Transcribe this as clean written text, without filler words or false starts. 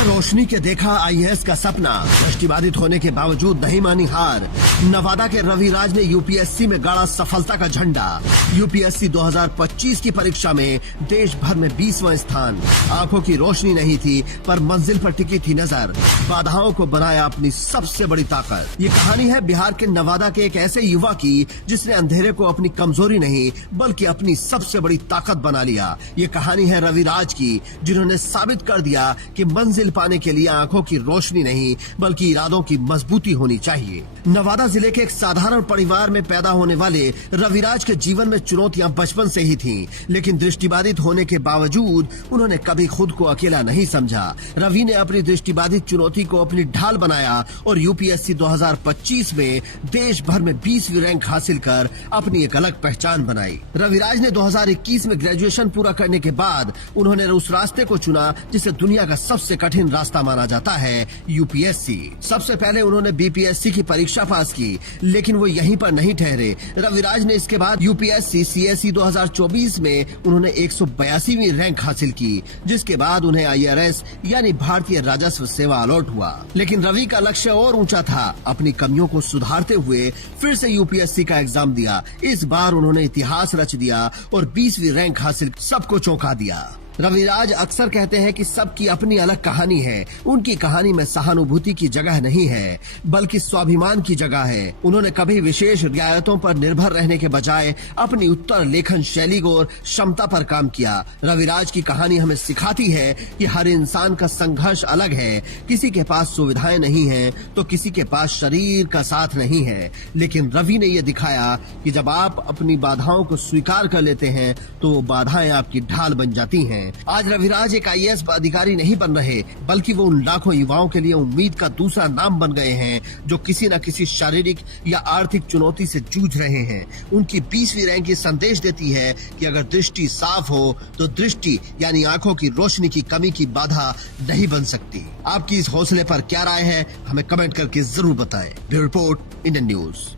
बिना रोशनी के देखा आईएएस का सपना, दृष्टिबाधित होने के बावजूद नहीं मानी हार। नवादा के रविराज ने यूपीएससी में गाड़ा सफलता का झंडा। यूपीएससी 2025 की परीक्षा में देश भर में 20वां स्थान। आंखों की रोशनी नहीं थी पर मंजिल पर टिकी थी नजर। बाधाओं को बनाया अपनी सबसे बड़ी ताकत। ये कहानी है बिहार के नवादा के एक ऐसे युवा की जिसने अंधेरे को अपनी कमजोरी नहीं बल्कि अपनी सबसे बड़ी ताकत बना लिया। ये कहानी है रविराज की, जिन्होंने साबित कर दिया कि मंजिल पाने के लिए आंखों की रोशनी नहीं बल्कि इरादों की मजबूती होनी चाहिए। नवादा जिले के एक साधारण परिवार में पैदा होने वाले रविराज के जीवन में चुनौतियां बचपन से ही थीं, लेकिन दृष्टिबाधित होने के बावजूद उन्होंने कभी खुद को अकेला नहीं समझा। रवि ने अपनी दृष्टिबाधित चुनौती को अपनी ढाल बनाया और यूपीएससी 2025 में देश भर में 20वीं रैंक हासिल कर अपनी एक अलग पहचान बनाई। रविराज ने 2021 में ग्रेजुएशन पूरा करने के बाद उन्होंने उस रास्ते को चुना जिसे दुनिया का सबसे कठिन रास्ता माना जाता है, यूपीएससी। सबसे पहले उन्होंने बीपीएससी की परीक्षा पास की, लेकिन वो यहीं पर नहीं ठहरे। रविराज ने इसके बाद यूपीएससी सीएसई 2024 में उन्होंने 182वीं रैंक हासिल की, जिसके बाद उन्हें आईआरएस यानी भारतीय राजस्व सेवा अलॉट हुआ। लेकिन रवि का लक्ष्य और ऊंचा था। अपनी कमियों को सुधारते हुए फिर से यूपीएससी का एग्जाम दिया। इस बार उन्होंने इतिहास रच दिया और 20वीं रैंक हासिल सबको चौंका दिया। रविराज अक्सर कहते हैं कि सबकी अपनी अलग कहानी है। उनकी कहानी में सहानुभूति की जगह नहीं है बल्कि स्वाभिमान की जगह है। उन्होंने कभी विशेष रियायतों पर निर्भर रहने के बजाय अपनी उत्तर लेखन शैली और क्षमता पर काम किया। रविराज की कहानी हमें सिखाती है कि हर इंसान का संघर्ष अलग है। किसी के पास सुविधाएं नहीं है तो किसी के पास शरीर का साथ नहीं है, लेकिन रवि ने यह दिखाया कि जब आप अपनी बाधाओं को स्वीकार कर लेते हैं तो वो बाधाएं आपकी ढाल बन जाती हैं। आज रविराज एक आईएएस अधिकारी नहीं बन रहे बल्कि वो उन लाखों युवाओं के लिए उम्मीद का दूसरा नाम बन गए हैं जो किसी न किसी शारीरिक या आर्थिक चुनौती से जूझ रहे हैं। उनकी 20वीं रैंक ये संदेश देती है कि अगर दृष्टि साफ हो तो दृष्टि यानी आंखों की रोशनी की कमी की बाधा नहीं बन सकती। आपकी इस हौसले पर क्या राय है, हमें कमेंट करके जरूर बताएं। Bureau report, Indian news.